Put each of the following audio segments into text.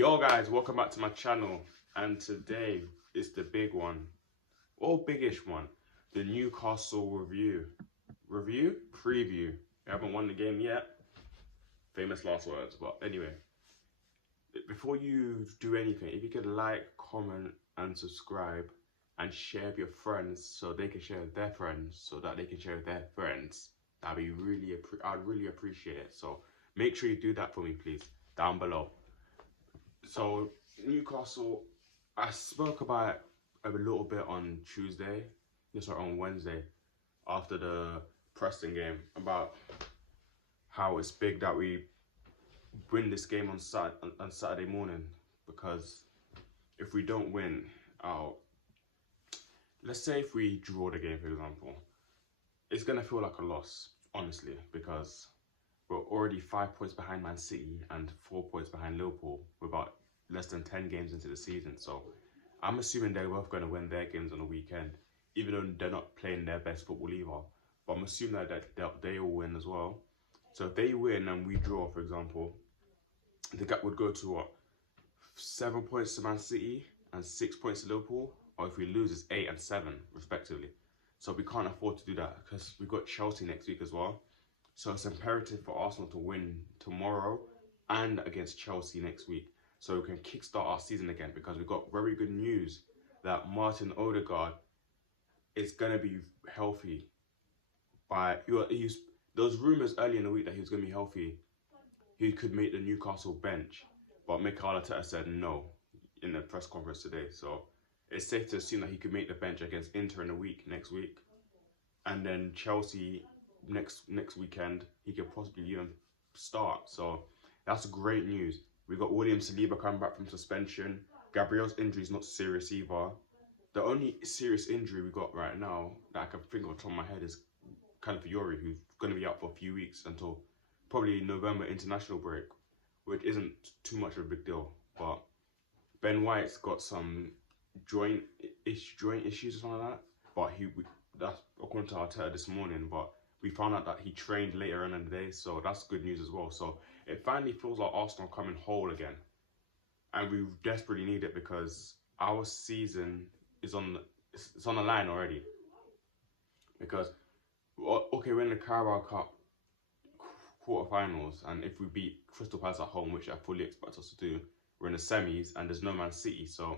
Yo guys, welcome back to my channel, and today is the big one, or biggish one, the Newcastle preview. We haven't won the game yet, famous last words, but anyway, before you do anything, if you could like, comment and subscribe and share with your friends so they can share with their friends so that they can share with their friends, I'd really appreciate it. So make sure you do that for me, please, down below. So Newcastle, I spoke about it a little bit on Tuesday, on Wednesday, after the Preston game, about how it's big that we win this game on Saturday morning, because if we don't win, let's say if we draw the game, for example, it's gonna feel like a loss, honestly, because we're already 5 points behind Man City and 4 points behind Liverpool. We're about less than 10 games into the season. So I'm assuming they're both going to win their games on the weekend, even though they're not playing their best football either. But I'm assuming that they will win as well. So if they win and we draw, for example, the gap would go to 7 points to Man City and 6 points to Liverpool. Or if we lose, it's 8 and 7, respectively. So we can't afford to do that because we've got Chelsea next week as well. So it's imperative for Arsenal to win tomorrow and against Chelsea next week, so we can kickstart our season again, because we've got very good news that Martin Odegaard is going to be healthy. Those rumours early in the week that he was going to be healthy, he could make the Newcastle bench, but Mikel Arteta said no in the press conference today. So it's safe to assume that he could make the bench against Inter in the next week, and then Chelsea next weekend he could possibly even start. So that's great news. We got William Saliba coming back from suspension. Gabriel's injury is not serious either. The only serious injury we got right now that I can think of top of my head is Calafiori, who's going to be out for a few weeks until probably November international break, which isn't too much of a big deal. But Ben White's got some joint issues or something like that. But that's according to Arteta this morning. But we found out that he trained later on in the day, so that's good news as well. So it finally feels like Arsenal coming whole again, and we desperately need it because our season is on the line already. Because okay, we're in the Carabao Cup quarterfinals, and if we beat Crystal Palace at home, which I fully expect us to do, we're in the semis, and there's no Man City, so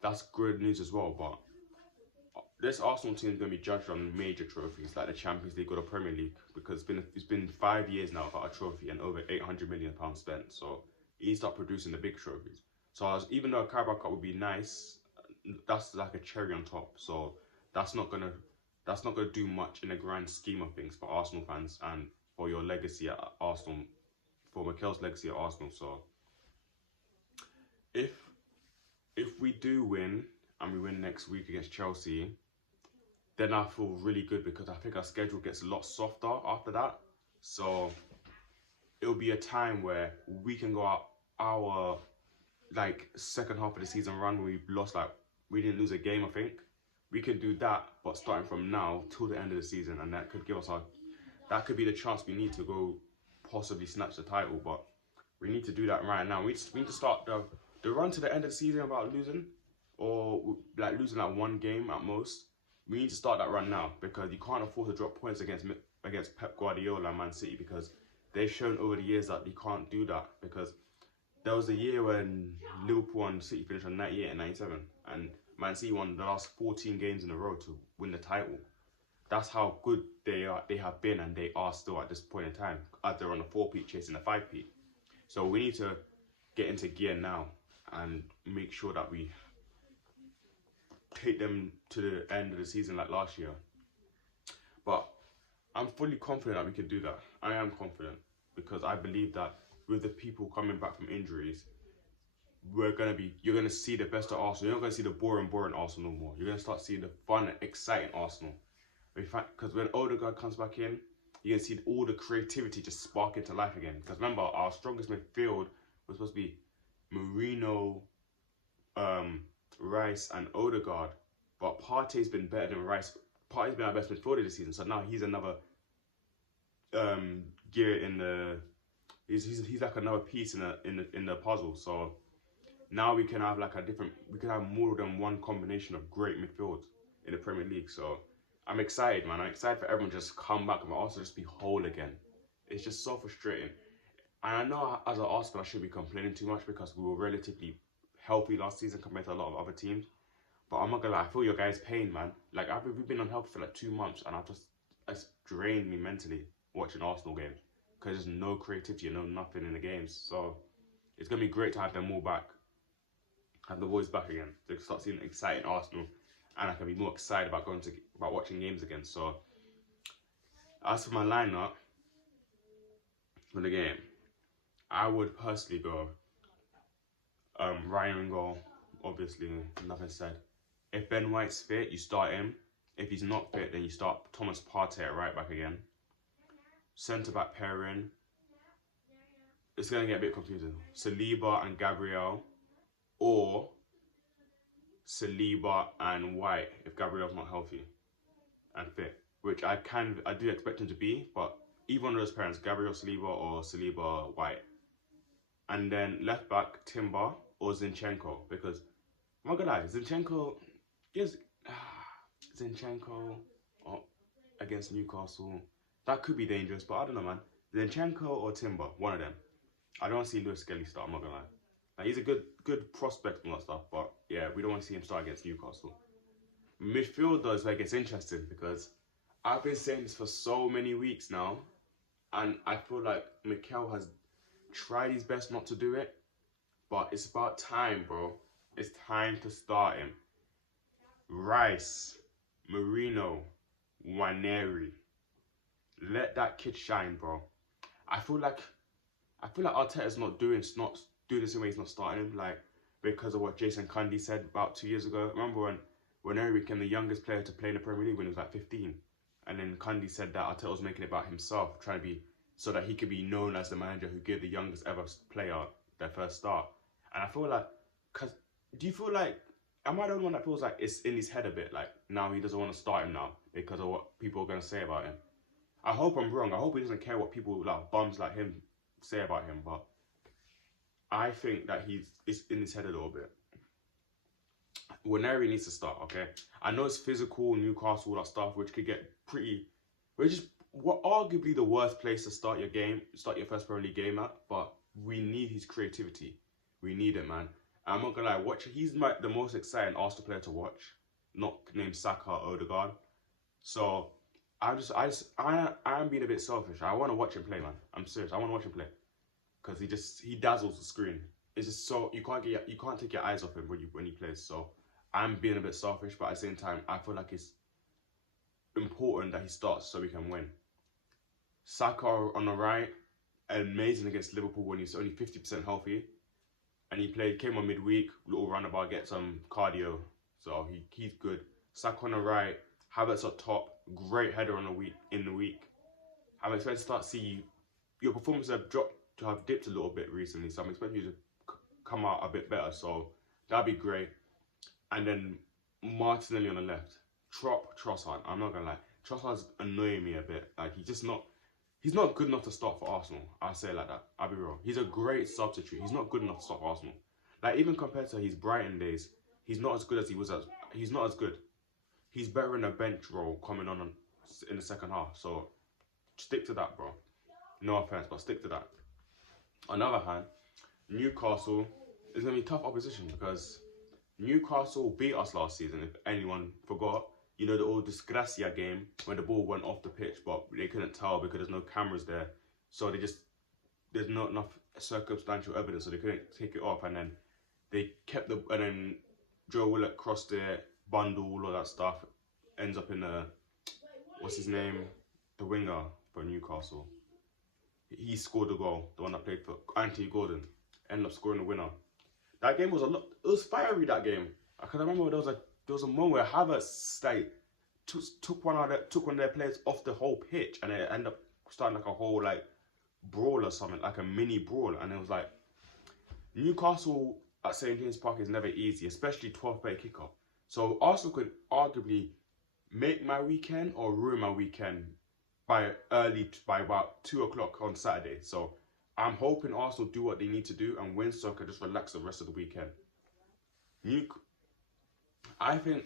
that's good news as well. But this Arsenal team is going to be judged on major trophies like the Champions League or the Premier League, because it's been 5 years now without a trophy and over £800 million spent. So you need to start producing the big trophies. So even though a Carabao Cup would be nice, that's like a cherry on top. So that's not gonna do much in the grand scheme of things for Arsenal fans and for your legacy at Arsenal, for Mikel's legacy at Arsenal. So if we do win and we win next week against Chelsea, then I feel really good, because I think our schedule gets a lot softer after that. So it'll be a time where we can go out our second half of the season run where we didn't lose a game, I think. We can do that, but starting from now till the end of the season, and that could give us that could be the chance we need to go possibly snatch the title. But we need to do that right now. We need to start the run to the end of the season without losing, or losing one game at most. We need to start that run now, because you can't afford to drop points against Pep Guardiola and Man City, because they've shown over the years that they can't do that. Because there was a year when Liverpool and City finished on 98 and 97, and Man City won the last 14 games in a row to win the title. That's how good they have been, and they are still at this point in time, as they're on the 4-peat chasing the 5-peat. So we need to get into gear now and make sure that we take them to the end of the season like last year. But I'm fully confident that we can do that. I am confident, because I believe that with the people coming back from injuries, you're gonna see the best of Arsenal. You're not gonna see the boring Arsenal no more. You're gonna start seeing the fun and exciting Arsenal. Because when Odegaard comes back in, you're gonna see all the creativity just spark into life again. Because remember, our strongest midfield was supposed to be Marino, Rice and Odegaard, but Partey's been better than Rice. Partey's been our best midfielder this season, so now he's another gear in the He's like another piece in the puzzle. So now we can have we can have more than one combination of great midfield in the Premier League. So I'm excited, man. I'm excited for everyone to just come back and also just be whole again. It's just so frustrating. And I know as an Arsenal, I should be complaining too much because we were relatively healthy last season compared to a lot of other teams. But I'm not gonna lie, I feel your guys' pain, man. Like we've been unhealthy for like 2 months, and it's drained me mentally watching Arsenal games because there's no creativity and no nothing in the games. So it's gonna be great to have them all back, have the boys back again, to start seeing exciting Arsenal, and I can be more excited about watching games again. So as for my lineup for the game, I would personally go Ryan in goal. Obviously, nothing said. If Ben White's fit, you start him. If he's not fit, then you start Thomas Partey at right back again. Centre back pairing. It's gonna get a bit confusing. Saliba and Gabriel, or Saliba and White if Gabriel's not healthy and fit, which I do expect him to be. But either one of those pairings, Gabriel Saliba or Saliba White. And then left back, Timber or Zinchenko, because I'm not gonna lie, Zinchenko against Newcastle, that could be dangerous, but I don't know, man. Zinchenko or Timber, one of them. I don't want to see Lewis Skelly start, I'm not gonna lie. Like, he's a good prospect and all that stuff, but yeah, we don't want to see him start against Newcastle. Midfield though is where it gets interesting, because I've been saying this for so many weeks now, and I feel like Mikel has tried his best not to do it, but it's about time, bro. It's time to start him. Rice, Marino, Waneri. Let that kid shine, bro. I feel like Arteta's not doing the same way. He's not starting him, like, because of what Jason Cundy said about 2 years ago. Remember when Waneri became the youngest player to play in the Premier League when he was like 15, and then Cundy said that Arteta was making it about himself, trying to be so that he could be known as the manager who gave the youngest ever player their first start. And I feel like, do you feel like, am I the only one that feels like it's in his head a bit, like now he doesn't want to start him now because of what people are going to say about him? I hope I'm wrong. I hope he doesn't care what people like bums like him say about him, but I think that it's in his head a little bit. Waneri needs to start, okay? I know it's physical, Newcastle, all that stuff, which could get which is arguably the worst place to start your first Premier League game at, but we need his creativity. We need it, man. I'm not gonna lie, he's the most exciting Arsenal player to watch, not named Saka or Odegaard. So I'm being a bit selfish. I want to watch him play, man. I'm serious. I want to watch him play because he dazzles the screen. It's just so you can't take your eyes off him when he plays. So I'm being a bit selfish, but at the same time, I feel like it's important that he starts so we can win. Saka on the right, amazing against Liverpool when he's only 50% healthy, and came on midweek, little roundabout, get some cardio, so he's good. Saka on the right, Havertz up top, great header in the week. I'm expected to start see your performances have dipped a little bit recently, so I'm expecting you to come out a bit better, so that'd be great. And then Martinelli on the left, Trossard. I'm not gonna lie, Trossard's annoying me a bit. Like he's not good enough to start for Arsenal. I'll say it like that. I'll be real. He's a great substitute. He's not good enough to start for Arsenal. Like even compared to his Brighton days, he's not as good as he was. He's not as good. He's better in a bench role coming on in the second half. So stick to that, bro. No offense, but stick to that. On the other hand, Newcastle is gonna be tough opposition because Newcastle beat us last season. If anyone forgot. You know, the old Disgracia game when the ball went off the pitch, but they couldn't tell because there's no cameras there. So there's not enough circumstantial evidence, so they couldn't take it off. And then they kept and then Joe Willock crossed it, bundle, all that stuff. Ends up in what's his name? The winger for Newcastle. He scored the goal, the one that played for Anthony Gordon. Ended up scoring the winner. That game it was fiery, that game. I can remember there was a moment where Havertz took one of their players off the whole pitch, and it ended up starting like a whole like brawl or something, like a mini brawl. And it was like Newcastle at St James Park is never easy, especially 12th play kickoff. So Arsenal could arguably make my weekend or ruin my weekend by about 2 o'clock on Saturday. So I'm hoping Arsenal do what they need to do and win so I can just relax the rest of the weekend. I think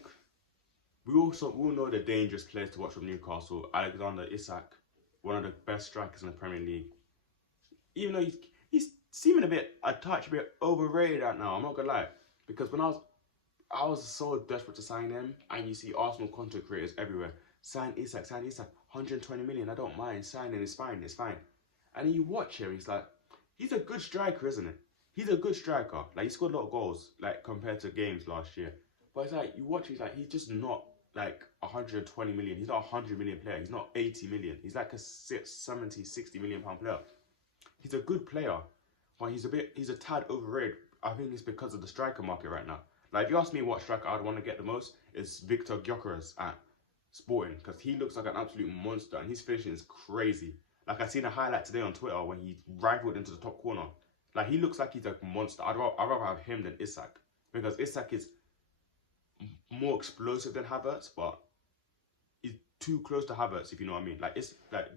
we all know the dangerous players to watch from Newcastle. Alexander Isak, one of the best strikers in the Premier League. Even though he's seeming a touch overrated right now, I'm not gonna lie. Because when I was so desperate to sign him, and you see Arsenal content creators everywhere. Sign Isak, 120 million, I don't mind. Signing, it's fine. And then you watch him, he's a good striker, isn't it? He's a good striker. Like, he scored a lot of goals, like, compared to games last year. But it's like, you watch, he's just not, like, 120 million. He's not a 100 million player. He's not 80 million. He's like a 70, 60 million pound player. He's a good player, but he's a tad overrated. I think it's because of the striker market right now. Like, if you ask me what striker I'd want to get the most, it's Victor Gyökeres at Sporting, because he looks like an absolute monster and his finishing is crazy. Like, I seen a highlight today on Twitter when he rifled into the top corner. Like, he looks like he's a monster. I'd rather have him than Isak, because Isak is more explosive than Havertz, but he's too close to Havertz, if you know what I mean. Like,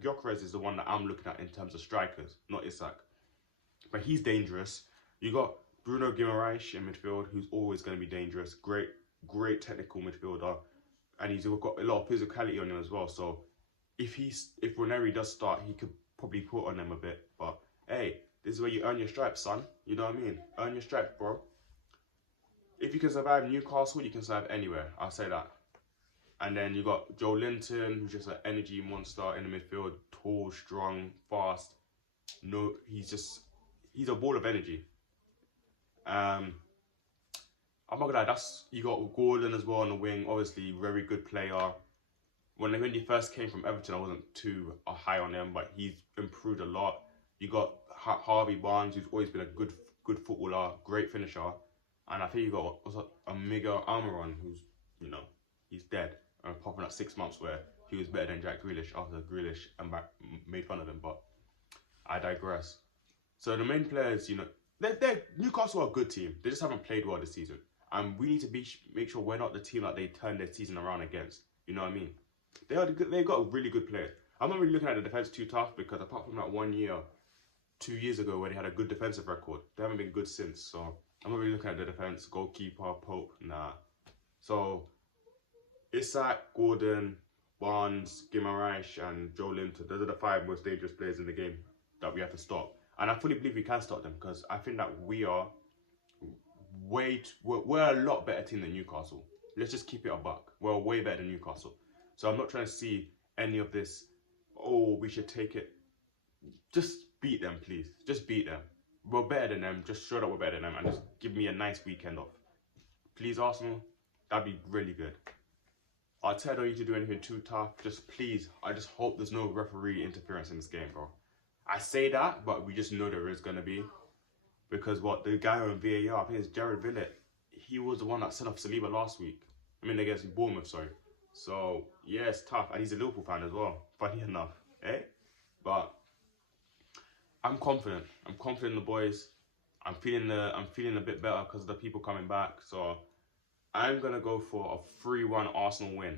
Gyökeres is the one that I'm looking at in terms of strikers, not Isak. But he's dangerous. You got Bruno Guimaraes in midfield, who's always going to be dangerous. Great technical midfielder, and he's got a lot of physicality on him as well. So if Ranieri does start, he could probably put on them a bit. But hey, this is where you earn your stripes, son. You know what I mean? Earn your stripes, bro. If you can survive Newcastle, you can survive anywhere. I'll say that. And then you got Joe Linton, who's just an energy monster in the midfield, tall, strong, fast. No, he's a ball of energy. I'm not gonna lie, you got Gordon as well on the wing, obviously very good player. When he first came from Everton, I wasn't too high on him, but he's improved a lot. You got Harvey Barnes, who's always been a good footballer, great finisher. And I think you got Miguel Almiron, who's, he's dead. Apart from that 6 months where he was better than Jack Grealish after Grealish made fun of him, but I digress. So the main players, Newcastle are a good team. They just haven't played well this season. And we need to make sure we're not the team that they turn their season around against. You know what I mean? They've got really good players. I'm not really looking at the defence too tough, because apart from that 1 year, 2 years ago where they had a good defensive record, they haven't been good since. So I'm not really looking at the defence, goalkeeper, Pope, nah. So Isak, Gordon, Barnes, Guimaraes, and Joe Linton, those are the 5 most dangerous players in the game that we have to stop. And I fully believe we can stop them, because I think that we're a lot better team than Newcastle. Let's just keep it a buck. We're way better than Newcastle. So I'm not trying to see any of this, oh, we should take it. Just beat them, please. Just beat them. We're better than them. Just show that we're better than them and just give me a nice weekend off. Please, Arsenal. That'd be really good. Arteta don't need to do anything too tough. Just please, I just hope there's no referee interference in this game, bro. I say that, but we just know there is going to be. Because the guy on VAR, I think it's Jared Villett, he was the one that sent off Saliba last week. Against Bournemouth, sorry. So, yeah, it's tough. And he's a Liverpool fan as well, funny enough. Eh? But I'm confident. I'm confident in the boys. I'm feeling a bit better because of the people coming back. So, I'm going to go for a 3-1 Arsenal win.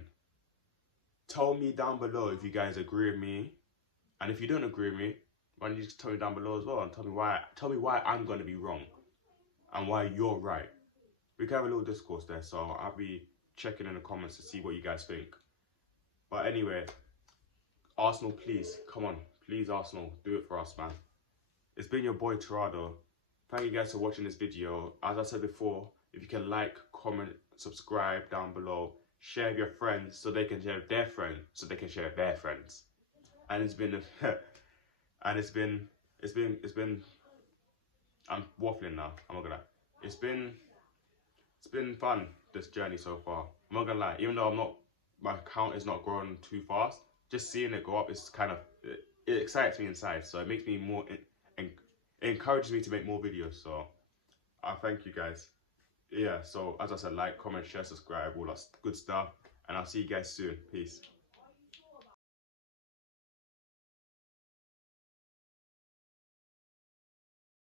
Tell me down below if you guys agree with me. And if you don't agree with me, why don't you just tell me down below as well and tell me why I'm going to be wrong and why you're right. We can have a little discourse there, so I'll be checking in the comments to see what you guys think. But anyway, Arsenal, please, come on. Please, Arsenal, do it for us, man. It's been your boy, Tirado. Thank you guys for watching this video. As I said before, if you can like, comment, subscribe down below, share with your friends so they can share with their friends, so they can share with their friends. And it's been... I'm waffling now, I'm not gonna lie. It's been fun, this journey so far. I'm not gonna lie, even though my account is not growing too fast, just seeing it go up is it excites me inside, so it makes me more, it encourages me to make more videos, so I thank you guys. Yeah, so as I said, like, comment, share, subscribe, all that good stuff, and I'll see you guys soon. Peace.